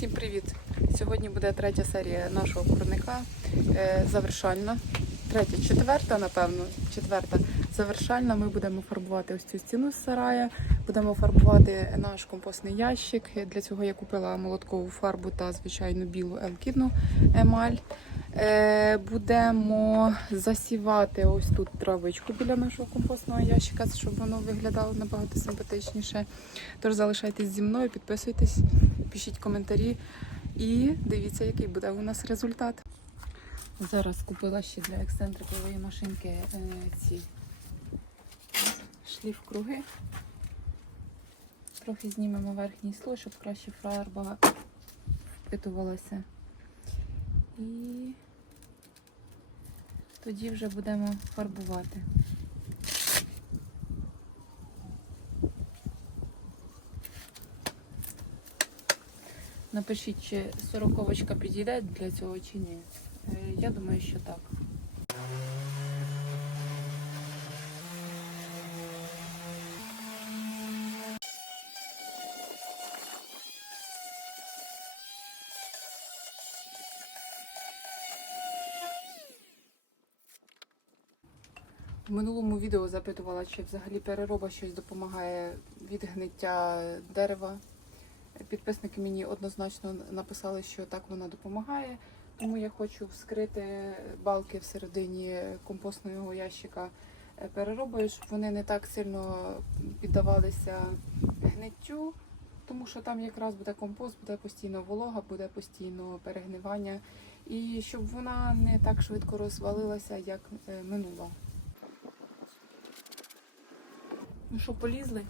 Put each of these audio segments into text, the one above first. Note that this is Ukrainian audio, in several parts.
Всім привіт! Сьогодні буде третя серія нашого курника. Е, Завершальна. Третя, четверта, напевно. Четверта. Завершальна. Ми будемо фарбувати ось цю стіну з сарая. Будемо фарбувати наш компостний ящик. Для цього я купила молоткову фарбу та звичайну білу елкідну емаль. Е, Будемо засівати ось тут травичку біля нашого компостного ящика, щоб воно виглядало набагато симпатичніше. Тож залишайтесь зі мною, підписуйтесь, пишіть коментарі і дивіться, який буде у нас результат. Зараз купила ще для ексцентрикової машинки е, ці шліф-круги. Трохи знімемо верхній слой, щоб краще фарба впитувалася. І тоді вже будемо фарбувати. Напишіть, чи сороковочка підійде для цього чи ні. Е, Я думаю, що так. В минулому відео запитувала, чи взагалі перероба щось допомагає від гниття дерева. Підписники мені однозначно написали, що так вона допомагає. Тому я хочу вскрити балки всередині компостного ящика е, переробою, щоб вони не так сильно піддавалися гниттю, тому що там якраз буде компост, буде постійно волога, буде постійно перегнивання, і щоб вона не так швидко розвалилася, як е, минула. Ну що, полізли?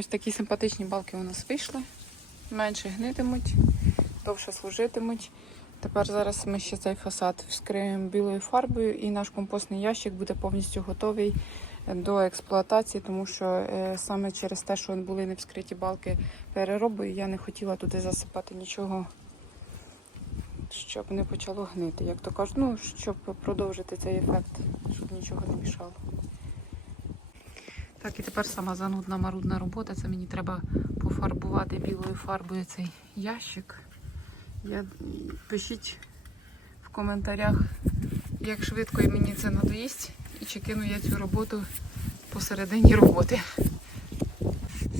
Ось такі симпатичні балки у нас вийшли. Менше гнитимуть, довше служитимуть. Тепер зараз ми ще цей фасад вскриємо білою фарбою і наш компостний ящик буде повністю готовий до експлуатації, тому що е, саме через те, що були не вскриті балки переробою, я не хотіла туди засипати нічого, щоб не почало гнити. Як то кажуть, ну, щоб продовжити цей ефект, щоб нічого не мішало. Так, і тепер сама занудна марудна робота. Це мені треба пофарбувати білою фарбою цей ящик. Я... Пишіть в коментарях, як швидко мені це надоїсть, і чи кину я цю роботу посередині роботи.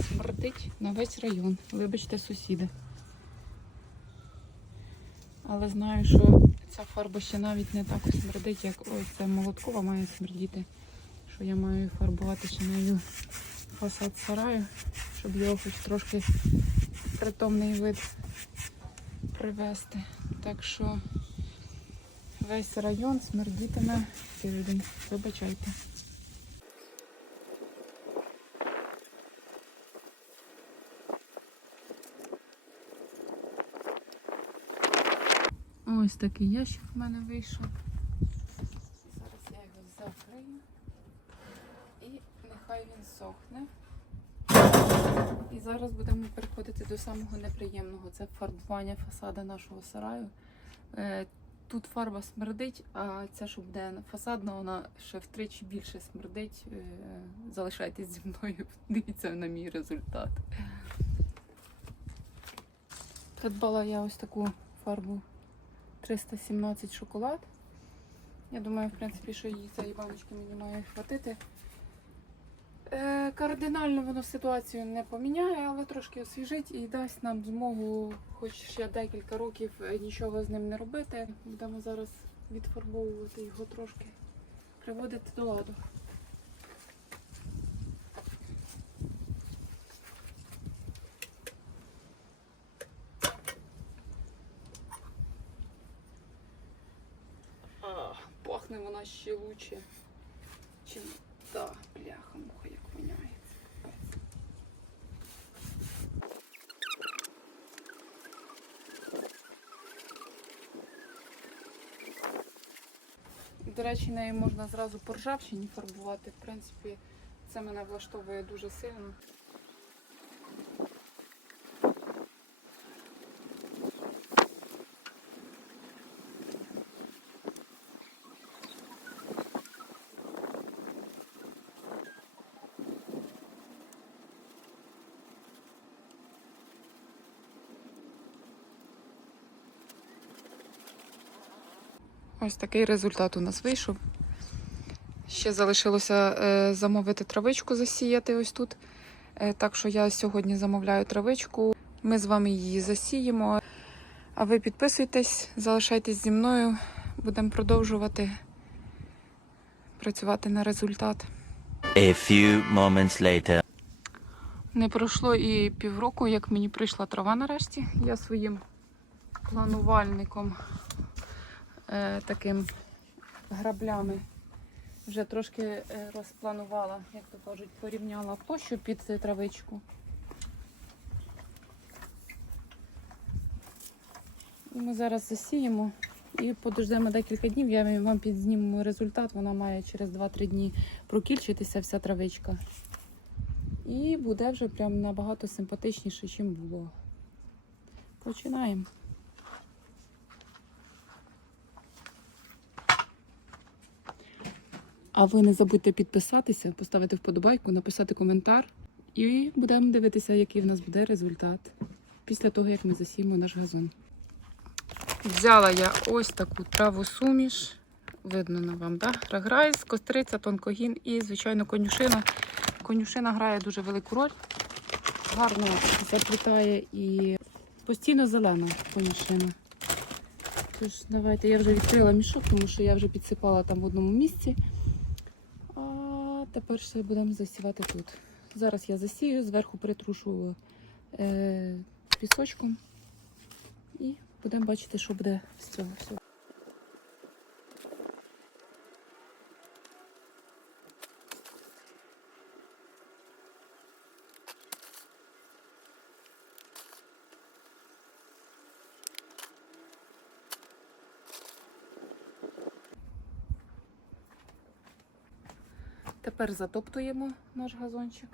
Смердить на весь район. Вибачте, сусіди. Але знаю, що ця фарба ще навіть не так смердить, як ось ця молоткова має смердіти. Що я маю фарбувати ще нею фасад сараю, щоб його хоч трошки притомний вид привести. Так що весь район смердітиме тиждень. Вибачайте. Ось такий ящик в мене вийшов. Зараз я його закрию і нехай він сохне. І зараз будемо переходити до самого неприємного. Це фарбування фасада нашого сараю. Е, Тут фарба смердить, а ця, що буде фасадна, вона ще втричі більше смердить. Е, Залишайтесь зі мною, дивіться на мій результат. Придбала я ось таку фарбу 317 шоколад. Я думаю, в принципі, що її цієї баночки мені має хватити. Е, Кардинально воно ситуацію не поміняє, але трошки освіжить і дасть нам змогу, хоч ще декілька років е, нічого з ним не робити. Будемо зараз відфарбовувати його трошки, приводити до ладу. Пахне вона ще лучше, До речі, нею можна зразу по ржавчині фарбувати. В принципі, це мене влаштовує дуже сильно. Ось такий результат у нас вийшов. Ще залишилося е, замовити травичку, засіяти ось тут. Е, так що я сьогодні замовляю травичку. Ми з вами її засіємо. А ви підписуйтесь, залишайтесь зі мною. Будемо продовжувати працювати на результат. A few moments later. Не пройшло і півроку, як мені прийшла трава нарешті. Я своїм планувальником е, таким граблями вже трошки е, розпланувала, як то кажуть, порівняла площу під травичку. Ми зараз засіємо і подождемо декілька днів. Я вам підзніму результат. Вона має через 2-3 дні прокільчитися вся травичка. І буде вже прям набагато симпатичніше, ніж було. Починаємо. А ви не забудьте підписатися, поставити вподобайку, написати коментар. І будемо дивитися, який в нас буде результат після того, як ми засіємо наш газон. Взяла я ось таку траву суміш. Видно на вам, да? Раграйс, костриця, тонкогін і, звичайно, конюшина. Конюшина грає дуже велику роль. Гарно заплітає і постійно зелена конюшина. Тож, давайте я вже відкрила мішок, тому що я вже підсипала там в одному місці. Тепер ще будемо засівати тут. Зараз я засію, зверху притрушу е, пісочком і будемо бачити, що буде з цього всього. Тепер затоптуємо наш газончик.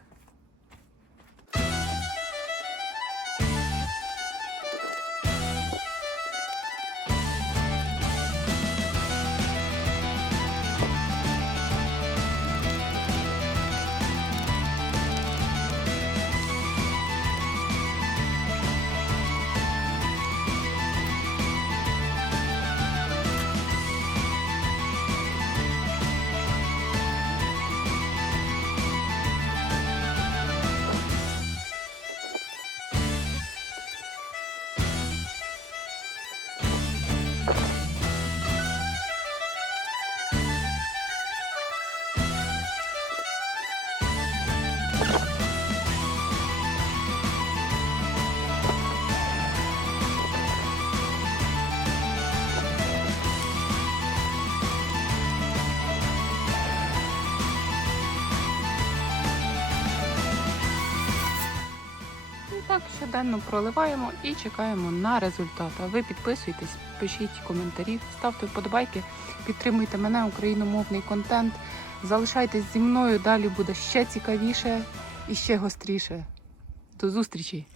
Щоденно проливаємо і чекаємо на результат. А ви підписуйтесь, пишіть коментарі, ставте вподобайки, підтримуйте мене, україномовний контент. Залишайтесь зі мною, далі буде ще цікавіше і ще гостріше. До зустрічі!